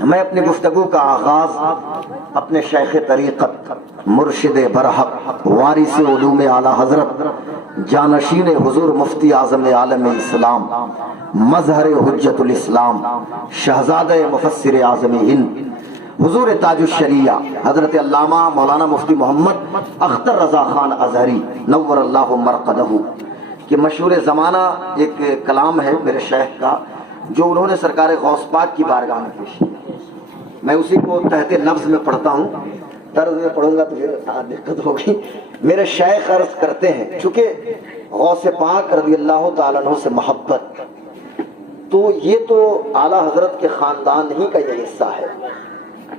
میں اپنی گفتگو کا آغاز اپنے شیخ طریقت، مرشد برحق، وارث علوم اعلیٰ حضرت، جانشین حضور مفتی اعظم عالم اسلام، مظہر حجت الاسلام، شہزادہ مفسر اعظم ہند، حضور تاج الشریعہ حضرت علامہ مولانا مفتی محمد اختر رضا خان ازہری نور اللہ مرقدہ کہ مشہور زمانہ ایک کلام ہے میرے شیخ کا جو انہوں نے سرکار غوث پاک کی بارگاہ میں پیش کیا. میں اسی کو تحت لفظ میں پڑھتا ہوں، طرز میں پڑھوں گا تو پھر دقت ہوگی. میرے شیخ عرض کرتے ہیں چونکہ غوث پاک رضی اللہ تعالیٰ عنہ سے محبت، تو یہ تو اعلیٰ حضرت کے خاندان ہی کا یہ حصہ ہے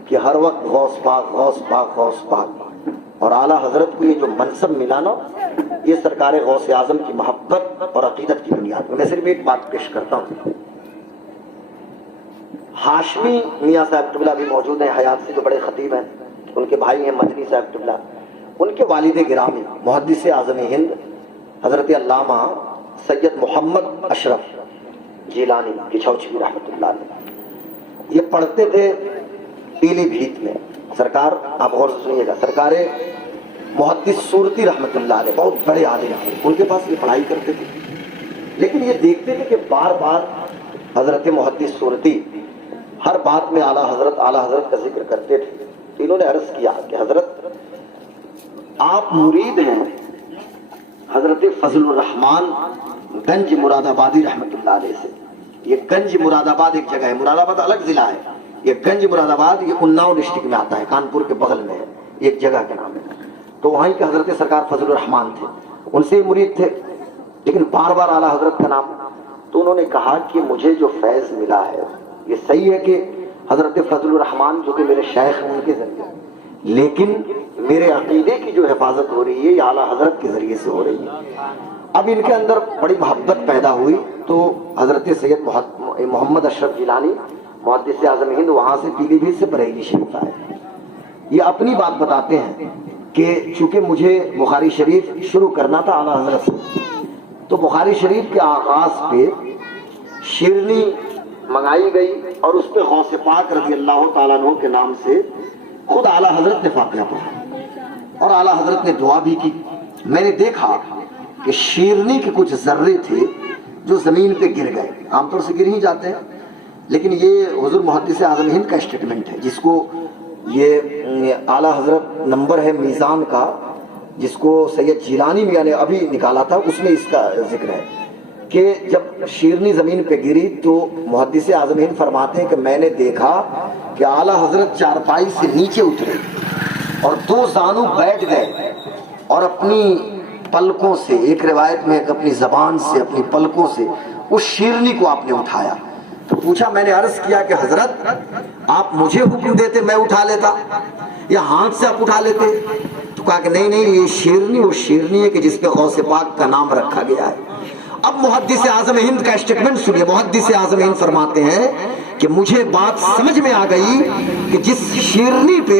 کہ ہر وقت غوث پاک غوث پاک غوث پاک، اور اعلیٰ حضرت کو یہ جو منصب ملا نا یہ سرکار غوث اعظم کی محبت اور عقیدت کی بنیاد میں. میں صرف ایک بات پیش کرتا ہوں. ہاشمی میاں صاحب قبلہ بھی موجود ہیں، حیات سے جو بڑے خطیب ہیں، ان کے بھائی ہیں مدنی صاحب قبلہ، ان کے والد گرامی محدث اعظم ہند حضرت علامہ سید محمد اشرف جیلانی کچھوچی رحمۃ اللہ علیہ، یہ پڑھتے تھے پیلی بھیت میں. سرکار آپ غور سے سنیے گا، سرکار محدث صورتی رحمۃ اللہ علیہ بہت بڑے عالم ہیں، ان کے پاس یہ پڑھائی کرتے تھے. لیکن یہ دیکھتے تھے کہ بار بار حضرت محدث صورتی ہر بات میں اعلیٰ حضرت کا ذکر کرتے تھے. تو انہوں نے عرض کیا کہ حضرت آپ مرید ہیں حضرت فضل الرحمان گنج مراد آبادی رحمۃ اللہ علیہ سے. یہ گنج مراد آباد ایک جگہ ہے، مراد آباد الگ ضلع ہے، یہ گنج مراد آباد یہ اناؤ ڈسٹرکٹ میں آتا ہے، کانپور کے بغل میں ہے، ایک جگہ کے نام ہے. تو وہیں کے حضرت سرکار فضل الرحمان تھے، ان سے مرید تھے، لیکن بار بار اعلیٰ حضرت کا نام. تو انہوں نے کہا کہ مجھے جو فیض ملا ہے یہ صحیح ہے کہ حضرت فضل الرحمان جو کہ میرے شیخ ہیں ان کے ذریعے، لیکن میرے عقیدے کی جو حفاظت ہو رہی ہے یہ اعلیٰ حضرت کے ذریعے سے ہو رہی ہے. اب ان کے اندر بڑی محبت پیدا ہوئی تو حضرت سید محمد اشرف جیلانی محدث اعظم ہند وہاں سے پیلی بھیت سے بریلی شریف آئے. یہ اپنی بات بتاتے ہیں کہ چونکہ مجھے بخاری شریف شروع کرنا تھا اعلیٰ حضرت سے، تو بخاری شریف کے آغاز پہ شیرنی منگائی گئی اور اس پہ غوث پاک رضی اللہ تعالیٰ عنہ کے نام سے خود اعلیٰ حضرت نے فاتحہ پڑھا اور اعلیٰ حضرت نے دعا بھی کی. میں نے دیکھا کہ شیرنی کے کچھ ذرے تھے جو زمین پہ گر گئے، عام طور سے گر ہی جاتے ہیں، لیکن یہ حضور محدث اعظم ہند کا اسٹیٹمنٹ ہے جس کو یہ اعلیٰ حضرت نمبر ہے میزان کا جس کو سید جیلانی میاں نے ابھی نکالا تھا، اس میں اس کا ذکر ہے کہ جب شیرنی زمین پہ گری تو محدث اعظم ہند فرماتے ہیں کہ میں نے دیکھا کہ اعلیٰ حضرت چارپائی سے نیچے اترے اور دو زانو بیٹھ گئے اور اپنی پلکوں سے، ایک روایت میں اپنی زبان سے، اپنی پلکوں سے اس شیرنی کو آپ نے اٹھایا. تو پوچھا، میں نے عرض کیا کہ حضرت آپ مجھے حکم دیتے میں اٹھا لیتا یا ہاتھ سے آپ اٹھا لیتے؟ تو کہا کہ نہیں یہ شیرنی وہ شیرنی ہے کہ جس پہ غوث پاک کا نام رکھا گیا ہے. اب محدث اعظم ہند کا اسٹیٹمنٹ سنیے. محدث اعظم ہند فرماتے ہیں کہ مجھے بات سمجھ میں آ گئی کہ جس شیرنی پہ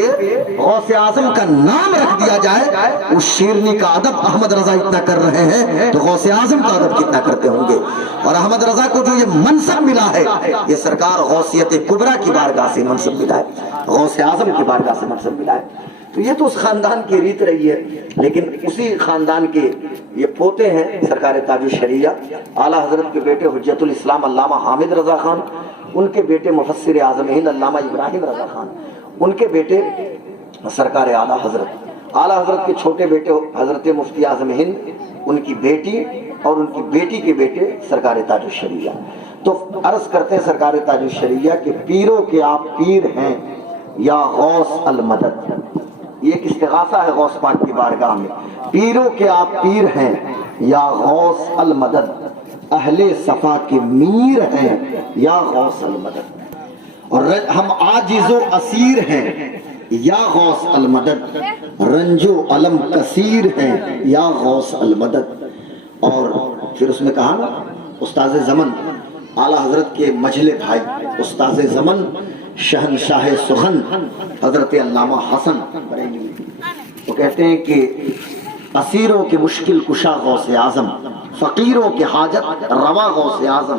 غوث اعظم کا نام رکھ دیا جائے اس شیرنی کا ادب احمد رضا اتنا کر رہے ہیں تو غوث اعظم کا ادب کتنا کرتے ہوں گے. اور احمد رضا کو جو یہ منصب ملا ہے یہ سرکار غوثیت کبریٰ کی بارگاہ سے منصب ملا ہے، غوث اعظم کی بارگاہ سے منصب ملا ہے. تو یہ تو اس خاندان کی ریت رہی ہے، لیکن اسی خاندان کے یہ پوتے ہیں سرکار تاج الشریعہ اعلیٰ حضرت کے بیٹے حجت الاسلام علامہ حامد رضا خان، ان کے بیٹے مفسر اعظم ہند علامہ ابراہیم رضا خان، ان کے بیٹے سرکار اعلیٰ حضرت کے چھوٹے بیٹے حضرت مفتی اعظم ہند، ان کی بیٹی اور ان کی بیٹی کے بیٹے سرکار تاج الشریعہ. تو عرض کرتے ہیں سرکار تاج الشریعہ کہ پیروں کے آپ پیر ہیں یا غوث المدد. یہ ایک استغاثہ ہے غوث پاک کی بارگاہ میں. پیروں کے آپ پیر ہیں یا غوث المدد، اہل صفا کے میر ہیں یا غوث المدد، اور ہم عاجز و اسیر ہیں یا غوث المدد، رنج و علم کثیر ہیں یا غوث المدد. اور پھر اس میں کہا نا استاذ زمن اعلیٰ حضرت کے مجھلے بھائی استاذ زمن شہنشاہ سخن حضرت علامہ حسن بریلوی، وہ کہتے ہیں کہ اسیروں کے مشکل کشا غوث اعظم، فقیروں کے حاجت روا غوث اعظم،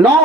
9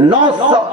900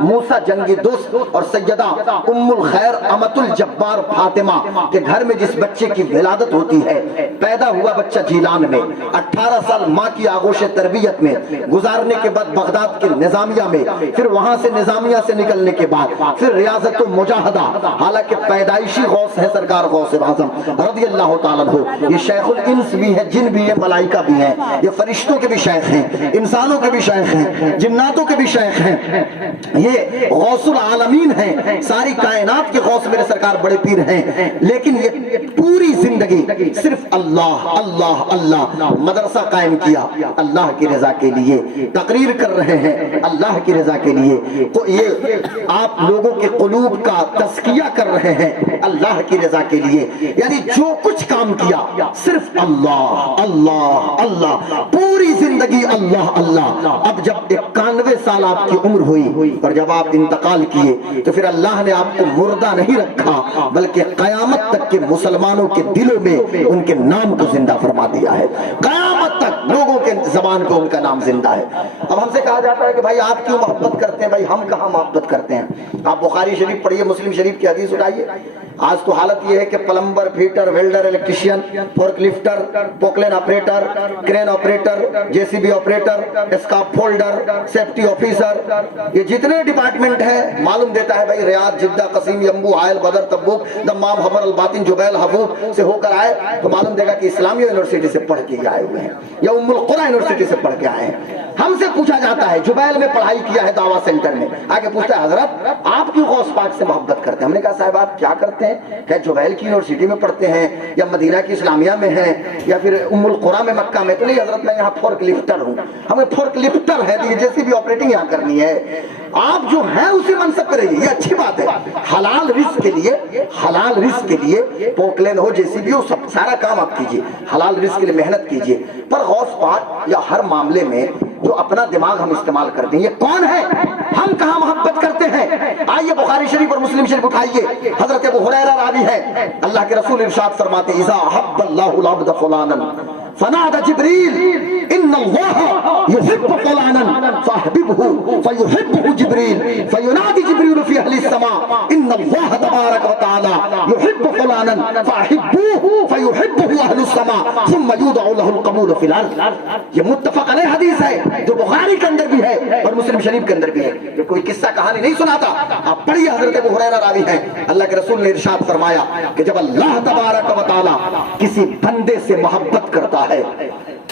موسیٰ جنگی دوست اور سیدہ ام الخیر امت الجبار فاطمہ کے گھر میں جس بچے کی ولادت ہوتی ہے، پیدا ہوا بچہ جیلان میں، 18 سال ماں کی آغوش تربیت میں گزارنے کے بعد بغداد کے نظامیہ میں، پھر وہاں سے نظامیہ سے نکلنے کے بعد پھر ریاضت و مجاہدہ، حالانکہ پیدائشی غوث ہے سرکار غوث اعظم رضی اللہ تعالیٰ عنہ، یہ شیخ الانس بھی ہے، جن بھی ہے، ملائکہ بھی ہیں، یہ فرشتوں کے بھی شیخ ہیں، انسانوں کے بھی شیخ ہیں، جناتوں کے بھی شیخ ہیں، یہ غوث العالمین ہیں، ساری کائنات کے غوث میرے سرکار بڑے پیر ہیں، لیکن یہ پوری زندگی صرف اللہ اللہ اللہ، مدرسہ قائم کیا اللہ کی رضا کے لیے، تقریر کر رہے ہیں اللہ کی رضا کے لیے، تو یہ آپ لوگوں کے قلوب کا تزکیہ کر رہے ہیں اللہ کی رضا کے لیے، یعنی جو کچھ کام کیا صرف اللہ اللہ اللہ، پوری زندگی اللہ اللہ۔ اب جب 91 سال آپ کی عمر ہوئی اور جب آپ انتقال کیے تو پھر اللہ نے آپ کو مردہ نہیں رکھا بلکہ قیامت تک کے مسلمانوں کے دلوں میں ان کے نام کو زندہ فرما دیا ہے، قیامت تک لوگوں کے زبان کو ان کا نام زندہ ہے۔ اب ہم سے کہا جاتا ہے کہ بھائی آپ کیوں محبت کرتے ہیں؟ بھائی ہم کہاں محبت کرتے ہیں؟ آپ بخاری شریف پڑھیے، مسلم شریف کی حدیث اٹھائیے۔ آج تو حالت یہ ہے کہ plumber, fitter, welder, electrician, fork lifter, Poclain operator, crane operator, J C B operator, scaffolder, safety officer, یہ جتنے ڈپارٹمنٹ ہیں معلوم دیتا ہے بھائی ریاض، جدہ، قصیم، یمبو، حائل، بدر، تبوک، دمام، حبر، الباطن، جبیل، حبوب سے ہو کر آئے تو معلوم دے گا کہ اسلامیہ یونیورسٹی سے پڑھ کے آئے ہوئے ہیں یا ام القریٰ یونیورسٹی سے پڑھ کے آئے ہیں۔ ہم سے پوچھا جاتا ہے جبیل میں پڑھائی کیا ہے دعویٰ سینٹر میں، آگے پوچھتا ہے حضرت آپ کیوں غوث پاک سے محبت کرتے ہیں؟ ہم نے کہا صاحب آپ کیا کرتے ہیں؟ کہ جبیل کی یونیورسٹی میں پڑھتے ہیں یا مدینہ کی اسلامیہ میں ہیں یا پھر ام القریٰ میں مکہ میں؟ تو نہیں حضرت میں یہاں فورک لفٹر ہوں، ہمیں فورک لفٹر ہے، جیسے بھی آپریٹنگ یہاں کرنی ہے۔ آپ جو ہیں اسی منصب پہ رہیے، یہ اچھی بات ہے، حلال رزق کے لیے، حلال رزق کے لیے پوکلین ہو، جیسی بھی ہو، سب سارا کام آپ کیجئے، حلال رزق کے لیے محنت کیجئے، پر غوث پاک یا ہر معاملے میں جو اپنا دماغ ہم استعمال کرتے ہیں، یہ کون ہے؟ ہم کہاں محبت کرتے ہیں؟ آئیے بخاری شریف اور مسلم شریف اٹھائیے، حضرت ابو ہریرہ راوی ہے، اللہ کے رسول ارشاد فرماتے اذا احب اللہ العبد فلانا فنادى جبريل ان الله يحب فلانا فاحببه فيحبه جبريل فينادي جبريل في اهل السماء ان الله تبارك وتعالى يحب فلانا فاحبوه فيحبه اهل السماء ثم يوضع له القبول في الارض۔ یہ متفق علیہ حدیث ہے جو بخاری کے اندر بھی ہے اور مسلم شریف کے اندر بھی ہے، یہ کوئی قصہ کہانی نہیں سناتا، آپ پڑھیے، حضرت ابو ہریرہ راوی ہیں، اللہ کے رسول نے ارشاد فرمایا کہ جب اللہ تبارک و تعالی کسی بندے سے محبت کرتا ہے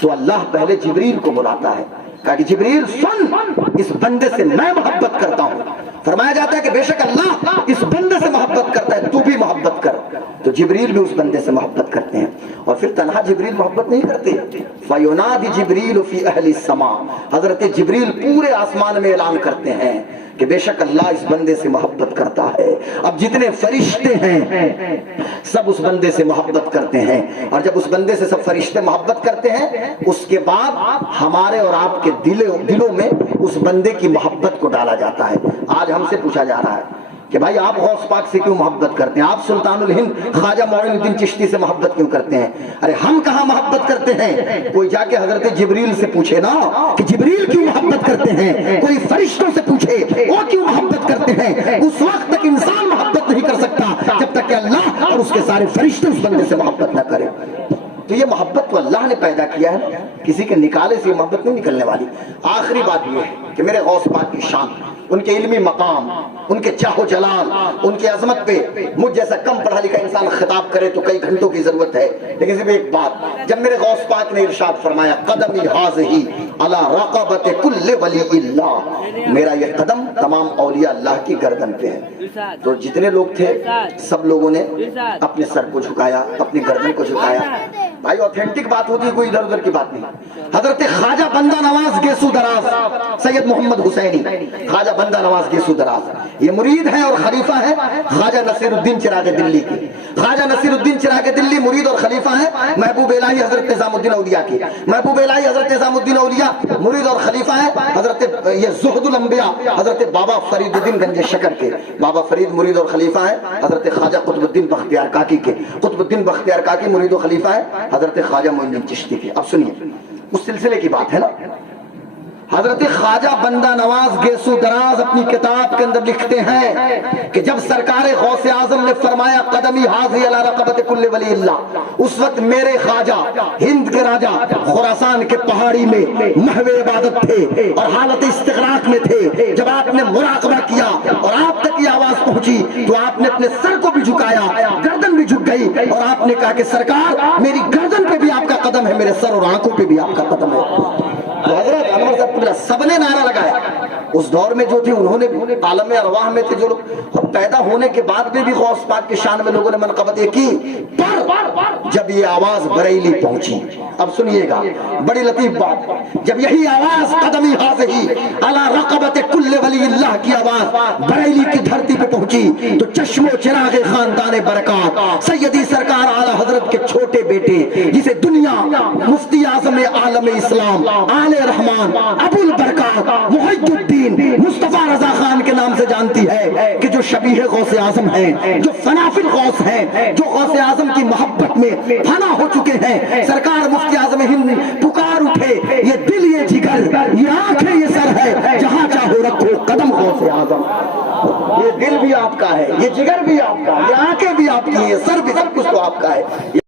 تو اللہ پہلے جبریل کو بلاتا ہے، کہا کہ جبریل سن، اس بندے سے میں محبت کرتا ہوں۔ فرمایا جاتا ہے کہ بے شک اللہ اس بندے سے محبت کرتا ہے، تو بھی محبت کر، تو جبریل بھی اس بندے سے محبت کرتے ہیں۔ اور پھر تنہا جبریل محبت نہیں کرتے، فَيُنَادِ جِبْرِيلُ فِي أَهْلِ السَّمَاءِ، حضرت جبریل پورے آسمان میں اعلان کرتے ہیں کہ بے شک اللہ اس بندے سے محبت کرتا ہے۔ اب جتنے فرشتے ہیں سب اس بندے سے محبت کرتے ہیں، اور جب اس بندے سے سب فرشتے محبت کرتے ہیں اس کے بعد ہمارے اور آپ کے دلوں میں اس بندے کی محبت کو ڈالا جاتا ہے۔ آج ہم سے پوچھا جا رہا ہے کہ بھائی آپ غوث پاک سے کیوں محبت کرتے ہیں؟ آپ سلطان الہند خواجہ معین الدین چشتی سے محبت کیوں کرتے ہیں؟ ارے ہم کہاں محبت کرتے ہیں؟ کوئی جا کے حضرت جبریل سے پوچھے نا کہ جبریل کیوں محبت کرتے ہیں، کوئی فرشتوں سے پوچھے وہ کیوں محبت کرتے ہیں۔ اس وقت تک انسان محبت نہیں کر سکتا جب تک کہ اللہ اور اس کے سارے فرشتے اس بندے سے محبت نہ کرے۔ تو یہ محبت تو اللہ نے پیدا کیا ہے، کسی کے نکالے سے یہ محبت نہیں نکلنے والی۔ آخری بات یہ ہے کہ میرے غوث پاک کی شان، ان کے علمی مقام، ان کے جاہ و جلال، ان کی عظمت پہ مجھ جیسا کم پڑھا لکھا انسان خطاب کرے تو کئی گھنٹوں کی ضرورت ہے، لیکن صرف ایک بات، جب میرے غوث پاک نے ارشاد فرمایا قدمی ھذہ علی رقبۃ کل ولی اللہ، میرا یہ قدم تمام اولیاء اللہ کی گردن پہ ہے، تو جتنے لوگ تھے سب لوگوں نے اپنے سر کو جھکایا، اپنی گردن کو جھکایا۔ بھائی اوتھینٹک بات ہوتی ہے، کوئی ادھر ادھر کی بات نہیں۔ حضرت خواجہ بندہ نواز گیسو دراز سید محمد حسینی، خواجہ بندہ نواز گیسو دراز، یہ مرید ہیں اور خلیفہ ہیں خواجہ نصیر الدین چراغ دلی کے۔ خواجہ نصیر الدین چراغ دلی مرید اور خلیفہ ہیں محبوب الہی حضرت نظام الدین اولیاء کے۔ محبوب الہی حضرت نظام الدین اولیاء مرید اور خلیفہ ہیں حضرت یہ زہد الانبیاء حضرت بابا فرید الدین گنج شکر کے۔ بابا فرید مرید اور خلیفہ ہیں حضرت خواجہ قطب الدین بختیار کاکی کے۔ قطب الدین بختیار کاکی مرید و خلیفہ ہیں حضرت خواجہ معین الدین چشتی کے۔ اب سنیے، اس سلسلے کی بات ہے نا، حضرت خواجہ بندہ نواز گیسو دراز اپنی کتاب کے اندر لکھتے ہیں کہ جب سرکار غوث اعظم نے فرمایا قدمی حاضی علی رقبت کل ولی اللہ، اس وقت میرے خواجہ ہند کے راجہ خراسان کے پہاڑی میں محو عبادت تھے اور حالت استغراق میں تھے. جب آپ نے مراقبہ کیا اور آپ تک یہ آواز پہنچی تو آپ نے اپنے سر کو بھی جھکایا، گردن بھی جھک گئی اور آپ نے کہا کہ سرکار میری گردن پہ بھی آپ کا قدم ہے، میرے سر اور آنکھوں پہ بھی آپ کا قدم ہے. تو حضرت انور صاحب سب نے نعرہ لگایا. اس دور میں جو تھے انہوں نے عالم ارواح میں تھے جو لوگ، پیدا ہونے کے بعد بھی غوث پاک کی شان میں لوگوں نے منقبتیں کی. پر جب یہ آواز بریلی پہنچی، اب سنیے گا بڑی لطیف بات، جب یہی آواز قدمی حاضی علی رقبت کل ولی اللہ کی آواز بریلی کی دھرتی پہ پہنچی تو چشم و چراغ خاندان برکات سیدی سرکار اعلی حضرت کے چھوٹے بیٹے جسے دنیا مفتی اعظم عالم اسلام آل رحمان ابو البرکات محی الدین مصطفیٰ رضا خان کے نام سے جانتی ہے کہ جو شبیہ غوث اعظم ہیں، جو فنافل غوث ہیں، جو غوث اعظم کی محبت میں فنا ہو چکے ہیں. سرکار مفتی اعظم ہند پکار اٹھے، یہ دل یہ جگر یہ آنکھیں یہ سر ہے، جہاں چاہو رکھو قدم غوث اعظم. یہ دل بھی آپ کا ہے، یہ جگر بھی آپ کا ہے، یہ آنکھیں بھی آپ کی ہیں، یہ سر بھی سب کچھ تو آپ کا ہے.